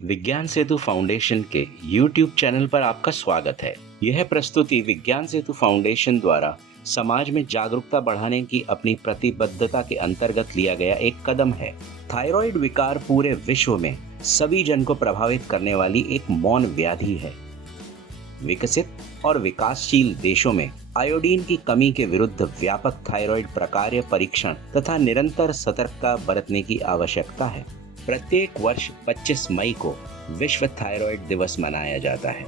विज्ञान सेतु फाउंडेशन के YouTube channel पर आपका स्वागत है। यह प्रस्तुति विज्ञान सेतु फाउंडेशन द्वारा समाज में जागरूकता बढ़ाने की अपनी प्रतिबद्धता के अंतर्गत लिया गया एक कदम है। थायराइड विकार पूरे विश्व में सभी जन को प्रभावित करने वाली एक मौन व्याधि है। विकसित और विकासशील देशों में आयोडीन की कमी के विरुद्ध व्यापक थायराइड प्रकार्य परीक्षण तथा निरंतर सतर्कता बरतने की आवश्यकता है। प्रत्येक वर्ष 25 मई को विश्व थायराइड दिवस मनाया जाता है।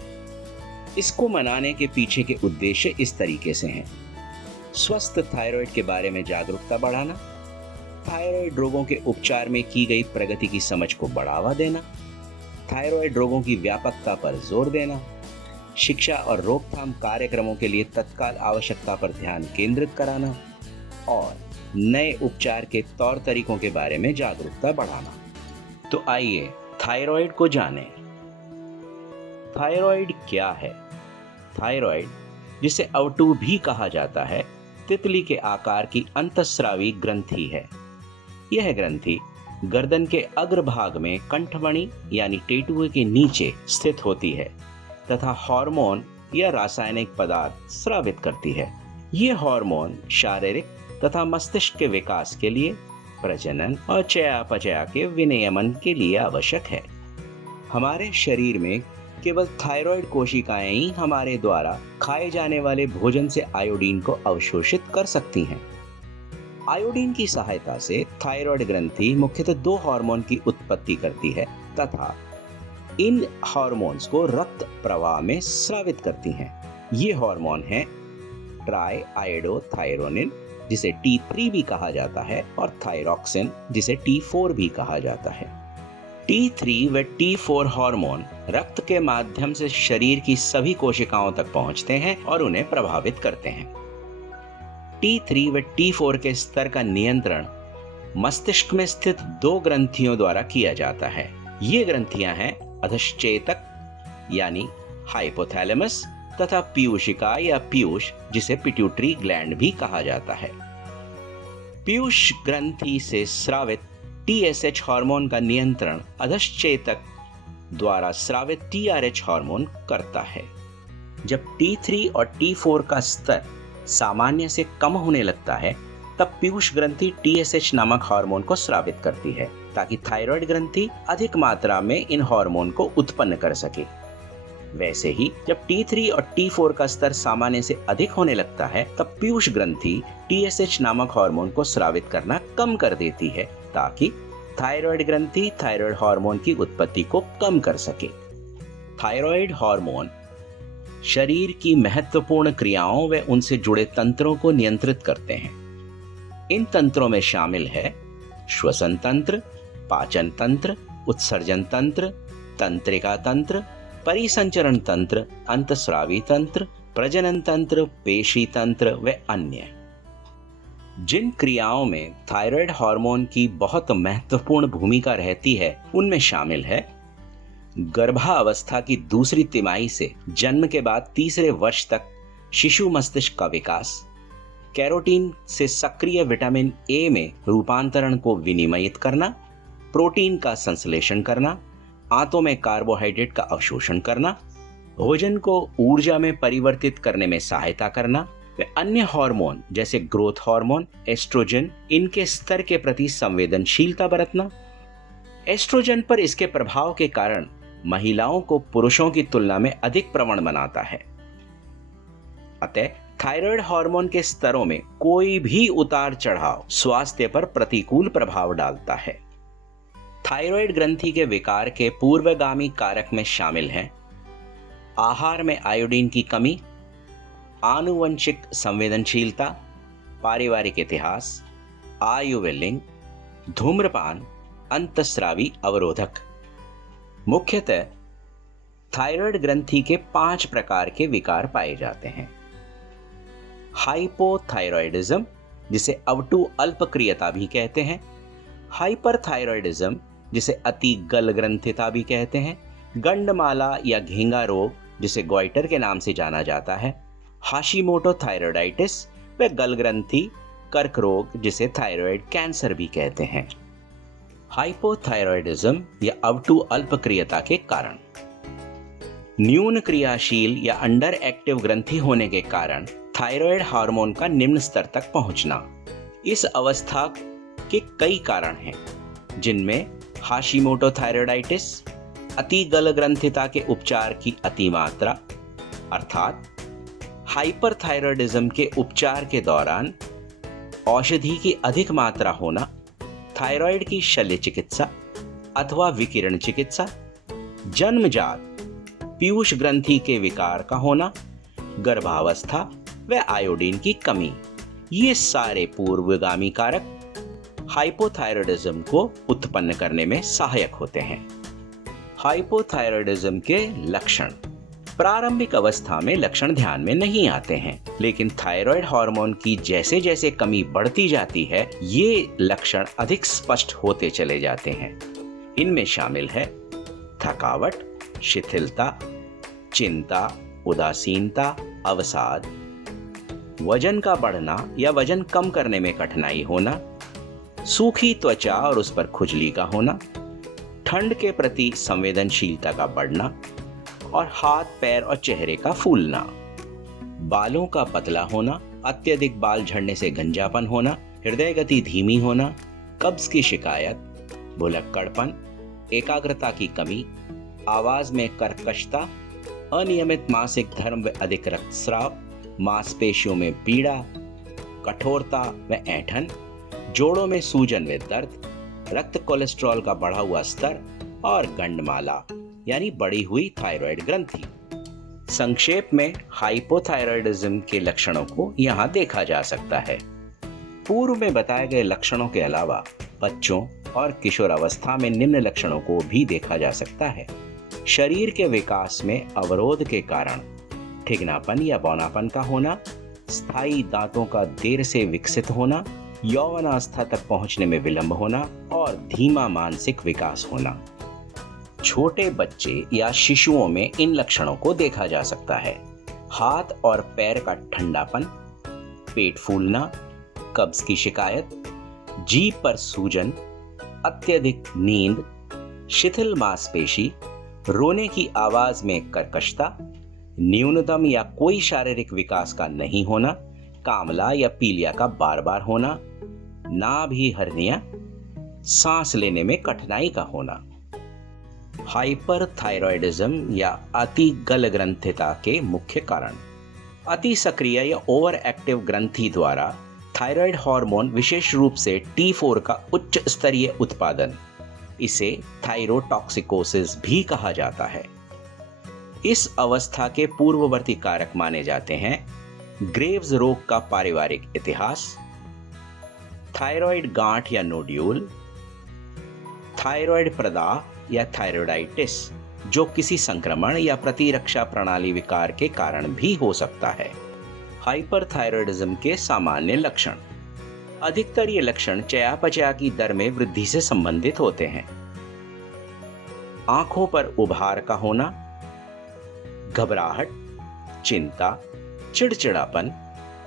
इसको मनाने के पीछे के उद्देश्य इस तरीके से हैं: स्वस्थ थायराइड के बारे में जागरूकता बढ़ाना, थायराइड रोगों के उपचार में की गई प्रगति की समझ को बढ़ावा देना, थायराइड रोगों की व्यापकता पर जोर देना, शिक्षा और रोकथाम कार्यक्रमों के लिए तत्काल आवश्यकता पर ध्यान केंद्रित कराना और नए उपचार के तौर तरीकों के बारे में जागरूकता बढ़ाना। तो आइए थायराइड को जानें। थायराइड क्या है? थायराइड, जिसे अवटु भी कहा जाता है, तितली के आकार की अंतःस्रावी ग्रंथि है। यह ग्रंथि गर्दन के अग्रभाग में कंठमणि यानी टेटुए के नीचे स्थित होती है तथा हार्मोन या रासायनिक पदार्थ स्रावित करती है। ये हार्मोन शारीरिक तथा मस्तिष्क के विकास के लिए, प्रजनन और चयापचय के विनियमन के लिए आवश्यक है। हमारे शरीर में केवल थायराइड कोशिकाएं ही हमारे द्वारा खाए जाने वाले भोजन से आयोडीन को अवशोषित कर सकती हैं। आयोडीन की सहायता से थायराइड ग्रंथि मुख्यतः दो हार्मोन की उत्पत्ति करती है तथा इन हार्मोन्स को रक्त प्रवाह में स्रावित करती हैं। ये हार्मोन हैं ट्राइआयोडोथायरोनिन, जिसे T3 भी कहा जाता है, और थायरॉक्सिन, जिसे T4 भी कहा जाता है। T3 व T4 हार्मोन रक्त के माध्यम से शरीर की सभी कोशिकाओं तक पहुंचते हैं और उन्हें प्रभावित करते हैं। T3 व T4 के स्तर का नियंत्रण मस्तिष्क में स्थित दो ग्रंथियों द्वारा किया जाता है। ये ग्रंथियां हैं अधश्चेतक यानी हाइपोथैलेमस तथा पीयूषिका या पीयूष, जिसे पिट्यूटरी ग्लैंड भी कहा जाता है। पीयूष ग्रंथि से स्रावित TSH हार्मोन का नियंत्रण अधश्चेतक द्वारा स्रावित TRH हार्मोन करता है। जब T3 और T4 का स्तर सामान्य से कम होने लगता है, तब पीयूष ग्रंथि TSH नामक हार्मोन को स्रावित करती है ताकि थायराइड ग्रंथि अधिक मात्रा में इन हार्मोन को उत्पन्न कर सके। वैसे ही जब T3 और T4 का स्तर सामान्य से अधिक होने लगता है, तब पीयूष ग्रंथि TSH नामक हार्मोन को स्रावित करना कम कर देती है ताकि थायराइड ग्रंथि थायराइड हार्मोन की उत्पत्ति को कम कर सके। थायराइड हार्मोन शरीर की महत्वपूर्ण क्रियाओं व उनसे जुड़े तंत्रों को नियंत्रित करते हैं। इन तंत्रों में शामिल है श्वसन तंत्र, पाचन तंत्र, उत्सर्जन तंत्र, तंत्रिका तंत्र, परिसंचरण तंत्र, अंतःस्रावी तंत्र, प्रजनन तंत्र, पेशी तंत्र व अन्य। जिन क्रियाओं में थायराइड हार्मोन की बहुत महत्वपूर्ण भूमिका रहती है, उनमें शामिल है गर्भावस्था की दूसरी तिमाही से जन्म के बाद तीसरे वर्ष तक शिशु मस्तिष्क का विकास, कैरोटीन से सक्रिय विटामिन ए में रूपांतरण को विनियमित करना, प्रोटीन का संश्लेषण करना, आंतों में कार्बोहाइड्रेट का अवशोषण करना, भोजन को ऊर्जा में परिवर्तित करने में सहायता करना व अन्य हार्मोन जैसे ग्रोथ हार्मोन, एस्ट्रोजन, इनके स्तर के प्रति संवेदनशीलता बरतना। एस्ट्रोजन पर इसके प्रभाव के कारण महिलाओं को पुरुषों की तुलना में अधिक प्रवण बनाता है। अतः थायराइड हार्मोन के स्तरों में कोई भी उतार चढ़ाव स्वास्थ्य पर प्रतिकूल प्रभाव डालता है। थायराइड ग्रंथि के विकार के पूर्वगामी कारक में शामिल हैं आहार में आयोडीन की कमी, आनुवंशिक संवेदनशीलता, पारिवारिक इतिहास, आयु व लिंग, धूम्रपान, अंतःस्रावी अवरोधक। मुख्यतः थायराइड ग्रंथि के 5 प्रकार के विकार पाए जाते हैं। हाइपोथायराइडिज्म, जिसे अवटु अल्पक्रियता भी कहते हैं, हाइपरथायराइडिज्म, जिसे अति गल ग्रंथिता भी कहते हैं, गंडमाला या घेंगा रोग, जिसे गॉइटर के नाम से जाना जाता है, हाशिमोटो थायराइडाइटिस व गल ग्रंथि कर्क रोग, जिसे थायराइड कैंसर भी कहते हैं। हाइपोथायरॉयडिज्म या अवटु अल्पक्रियता के कारण। न्यून क्रियाशील या अंडर एक्टिव ग्रंथि होने के कारण थायराइड हार्मोन का निम्न स्तर तक पहुंचना। इस अवस्था के कई कारण हैं, जिनमें हाशिमोटो थायराइडाइटिस, अति गल ग्रंथिता के उपचार की अतिमात्रा अर्थात हाइपरथायरॉयडिज्म के उपचार के दौरान औषधि की अधिक मात्रा होना, थायराइड की शल्य चिकित्सा अथवा विकिरण चिकित्सा, जन्मजात पीयूष ग्रंथि के विकार का होना, गर्भावस्था व आयोडीन की कमी, ये सारे पूर्वगामी कारक हाइपोथायरॉयडिज्म को उत्पन्न करने में सहायक होते हैं। हाइपोथायरॉयडिज्म के लक्षण। प्रारंभिक अवस्था में लक्षण ध्यान में नहीं आते हैं, लेकिन थायराइड हार्मोन की जैसे जैसे कमी बढ़ती जाती है, ये लक्षण अधिक स्पष्ट होते चले जाते हैं। इनमें शामिल है थकावट, शिथिलता, चिंता, उदासीनता, अवसाद, वजन का बढ़ना या वजन कम करने में कठिनाई होना, सूखी त्वचा और उस पर खुजली का होना, ठंड के प्रति संवेदनशीलता का बढ़ना और हाथ, पैर और चेहरे का फूलना, बालों का पतला होना, अत्यधिक बाल झड़ने से गंजापन होना, हृदय गति धीमी होना, कब्ज की शिकायत, भुलक्कड़पन, एकाग्रता की कमी, आवाज में कर्कशता, अनियमित मासिक धर्म व अधिक रक्तस्राव, मांसपेशियों में पीड़ा, कठोरता व ऐंठन, जोड़ों में सूजन व दर्द, रक्त कोलेस्ट्रॉल का बढ़ा हुआ स्तर और गंडमाला यानी बढ़ी हुई थायराइड ग्रंथि। संक्षेप में हाइपोथायरॉयडिज्म के लक्षणों को यहाँ देखा जा सकता है। पूर्व में बताए गए लक्षणों के अलावा बच्चों और किशोरावस्था में निम्न लक्षणों को भी देखा जा सकता है। शरीर के विकास में अवरोध के कारण ठिगनापन या बौनापन का होना, स्थायी दांतों का देर से विकसित होना, यौवनावस्था तक पहुंचने में विलंब होना और धीमा मानसिक विकास होना। छोटे बच्चे या शिशुओं में इन लक्षणों को देखा जा सकता है। हाथ और पैर का ठंडापन, पेट फूलना, कब्ज की शिकायत, जीभ पर सूजन, अत्यधिक नींद, शिथिल मांसपेशी, रोने की आवाज में कर्कशता, न्यूनतम या कोई शारीरिक विकास का नहीं होना, कामला या पीलिया का बार बार होना, नाभि हर्निया, सांस लेने में कठिनाई का होना। हाइपरथायरॉयडिज्म या अति गल ग्रंथिता के मुख्य कारण। अति सक्रिय या ओवर एक्टिव ग्रंथि द्वारा थायराइड हार्मोन, विशेष रूप से T4 का उच्च स्तरीय उत्पादन, इसे थायरोटॉक्सिकोसिस भी कहा जाता है। इस अवस्था के पूर्ववर्ती कारक माने जाते हैं ग्रेव्स रोग का पारिवारिक इतिहास, थायराइड गांठ या नोड्यूल, थायराइड प्रदाह या थायराइडाइटिस, जो किसी संक्रमण या प्रतिरक्षा प्रणाली विकार के कारण भी हो सकता है। हाइपरथायरॉयडिज्म के सामान्य लक्षण। अधिकतर ये लक्षण चयापचय की दर में वृद्धि से संबंधित होते हैं। आंखों पर उभार का होना, घबराहट, चिंता, चिड़चिड़ापन,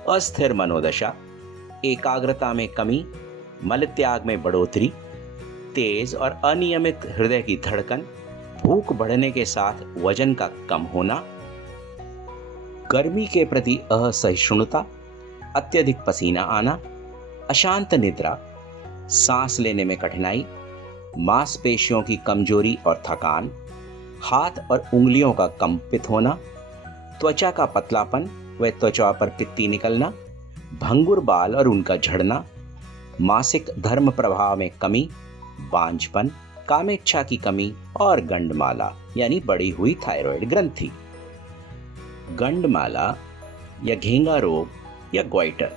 अस्थिर मनोदशा, एकाग्रता में कमी, मलत्याग में बढ़ोतरी, तेज और अनियमित हृदय की धड़कन, भूख बढ़ने के साथ वजन का कम होना, गर्मी के प्रति असहिष्णुता, अत्यधिक पसीना आना, अशांत निद्रा, सांस लेने में कठिनाई, मांसपेशियों की कमजोरी और थकान, हाथ और उंगलियों का कंपित होना, त्वचा का पतलापन व त्वचा पर पित्ती निकलना, भंगुर बाल और उनका झड़ना, मासिक धर्म प्रभाव में कमी, बांझपन, कामेच्छा की कमी और गंडमाला यानी बढ़ी हुई थायराइड ग्रंथि। गंडमाला या घेंगा रोग या ग्वाइटर।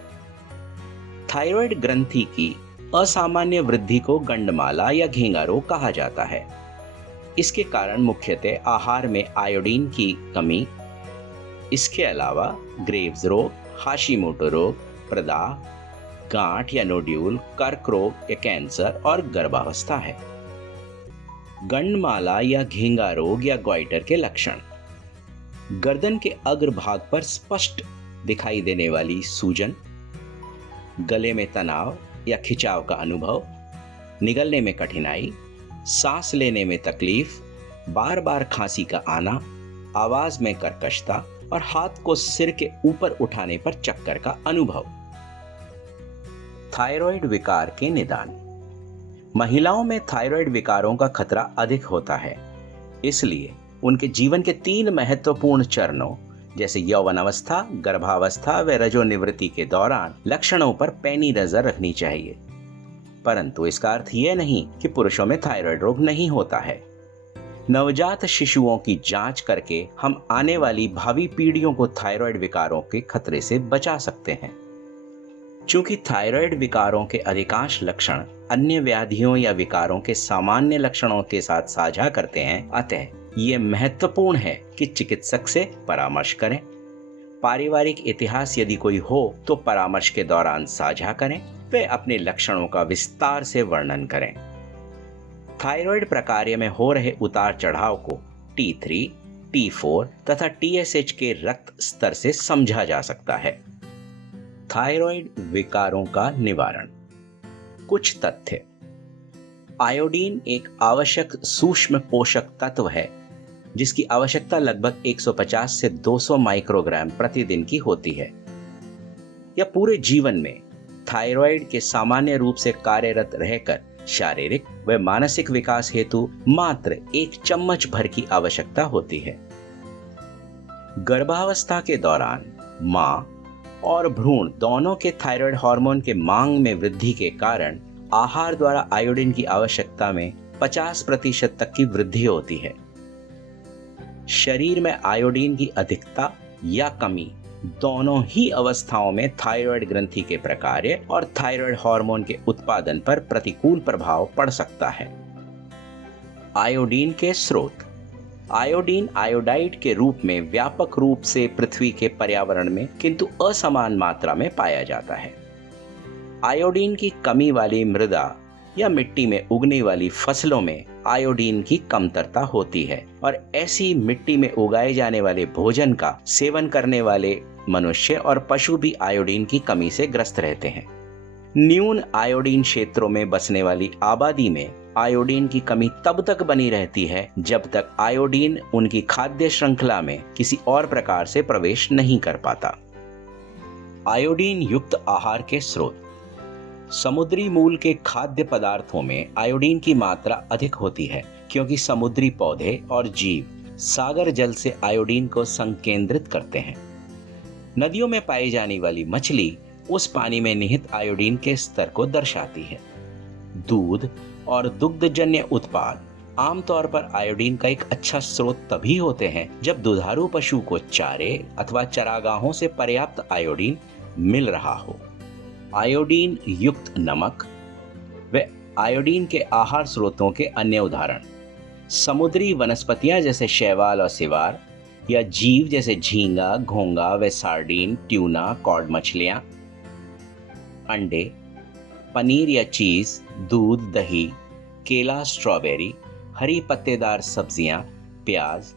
थायराइड ग्रंथि की असामान्य वृद्धि को गंडमाला या घेंगा रोग कहा जाता है। इसके कारण मुख्यतः आहार में आयोडीन की कमी, इसके अलावा ग्रेव्स रोग, हाशिमोटो रोग, प्रदाह, गांठ या नोड्यूल, कर्क रोग या कैंसर और गर्भावस्था है। गंडमाला या घेंगा रोग या ग्वाइटर के लक्षण। गर्दन के अग्रभाग पर स्पष्ट दिखाई देने वाली सूजन, गले में तनाव या खिंचाव का अनुभव, निगलने में कठिनाई, सांस लेने में तकलीफ, बार बार खांसी का आना, आवाज में कर्कशता और हाथ को सिर के ऊपर उठाने पर चक्कर का अनुभव। थायराइड विकार के निदान। महिलाओं में थायराइड विकारों का खतरा अधिक होता है, इसलिए उनके जीवन के 3 महत्वपूर्ण चरणों जैसे यौवनावस्था, गर्भावस्था व रजोनिवृत्ति के दौरान लक्षणों पर पैनी नजर रखनी चाहिए। परंतु इसका अर्थ यह नहीं कि पुरुषों में थायराइड रोग नहीं होता है। नवजात शिशुओं की जांच करके हम आने वाली भावी पीढ़ियों को थायराइड विकारों के खतरे से बचा सकते हैं। चूंकि थायराइड विकारों के अधिकांश लक्षण अन्य व्याधियों या विकारों के सामान्य लक्षणों के साथ साझा करते हैं, अतः ये महत्वपूर्ण है कि चिकित्सक से परामर्श करें। पारिवारिक इतिहास यदि कोई हो तो परामर्श के दौरान साझा करें। वे अपने लक्षणों का विस्तार से वर्णन करें। थायराइड प्रकार्य में हो रहे उतार चढ़ाव को T3, T4 तथा TSH के रक्त स्तर से समझा जा सकता है। थायराइड विकारों का निवारण। कुछ तथ्य। आयोडीन एक आवश्यक सूक्ष्म पोषक तत्व है जिसकी आवश्यकता लगभग 150 से 200 माइक्रोग्राम प्रतिदिन की होती है। यह पूरे जीवन में थायराइड के सामान्य रूप से कार्यरत रहकर शारीरिक व मानसिक विकास हेतु मात्र 1 चम्मच भर की आवश्यकता होती है। गर्भावस्था के दौरान मां और भ्रूण दोनों के थायराइड हार्मोन के मांग में वृद्धि के कारण आहार द्वारा आयोडीन की आवश्यकता में 50% तक की वृद्धि होती है। शरीर में आयोडीन की अधिकता या कमी दोनों ही अवस्थाओं में थायराइड ग्रंथि के प्रकार्य और थायराइड हार्मोन के उत्पादन पर प्रतिकूल प्रभाव पड़ सकता है। आयोडीन के स्रोत। आयोडीन आयोडाइड के रूप में व्यापक रूप से पृथ्वी के पर्यावरण में किंतु असमान मात्रा में पाया जाता है। आयोडीन की कमी वाली मृदा या मिट्टी में उगने वाली फसलों में आयोडीन की कमतरता होती है और ऐसी मिट्टी में उगाए जाने वाले भोजन का सेवन करने वाले मनुष्य और पशु भी आयोडीन की कमी से ग्रस्त रहते हैं। न्यून आयोडीन क्षेत्रों में बसने वाली आबादी में आयोडीन की कमी तब तक बनी रहती है जब तक आयोडीन उनकी खाद्य श्रृंखला में किसी और प्रकार से प्रवेश नहीं कर पाता। आयोडीन युक्त आहार के स्रोत। समुद्री मूल के खाद्य पदार्थों में आयोडीन की मात्रा अधिक होती है क्योंकि समुद्री पौधे और जीव सागर जल से आयोडीन को संकेंद्रित करते हैं। नदियों में पाई जाने वाली मछली उस पानी में निहित आयोडीन के स्तर को दर्शाती है। दूध और दुग्धजन्य उत्पाद आमतौर पर आयोडीन का एक अच्छा स्रोत तभी होते हैं जब दुधारू पशु को चारे अथवा चरागाहों से पर्याप्त आयोडीन मिल रहा हो। आयोडीन युक्त नमक व आयोडीन के आहार स्रोतों के अन्य उदाहरण समुद्री वनस्पतियां जैसे शैवाल और सिवार या जीव जैसे झींगा, घोंगा व सार्डीन, ट्यूना, कॉड मछलियां, अंडे, पनीर या चीज, दूध, दही, केला, स्ट्रॉबेरी, हरी पत्तेदार सब्जियां, प्याज,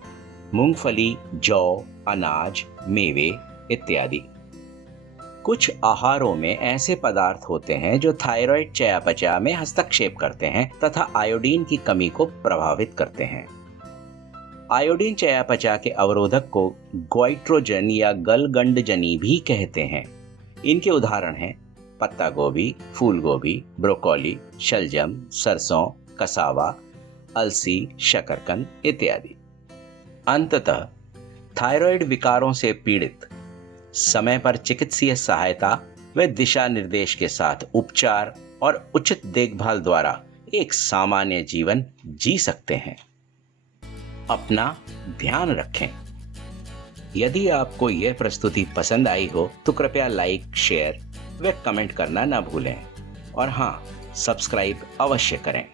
मूंगफली, जौ, अनाज, मेवे इत्यादि। कुछ आहारों में ऐसे पदार्थ होते हैं जो थायराइड चयापचय में हस्तक्षेप करते हैं तथा आयोडीन की कमी को प्रभावित करते हैं। आयोडीन चयापचय के अवरोधक को गोइट्रोजन या गलगंडजनी भी कहते हैं। इनके उदाहरण हैं पत्ता गोभी, फूल गोभी, ब्रोकोली, शलजम, सरसों, कसावा, अलसी, शकरकंद इत्यादि। अंततः थायराइड विकारों से पीड़ित समय पर चिकित्सीय सहायता व दिशा निर्देश के साथ उपचार और उचित देखभाल द्वारा एक सामान्य जीवन जी सकते हैं। अपना ध्यान रखें। यदि आपको यह प्रस्तुति पसंद आई हो तो कृपया लाइक, शेयर व कमेंट करना न भूलें और हाँ, सब्सक्राइब अवश्य करें।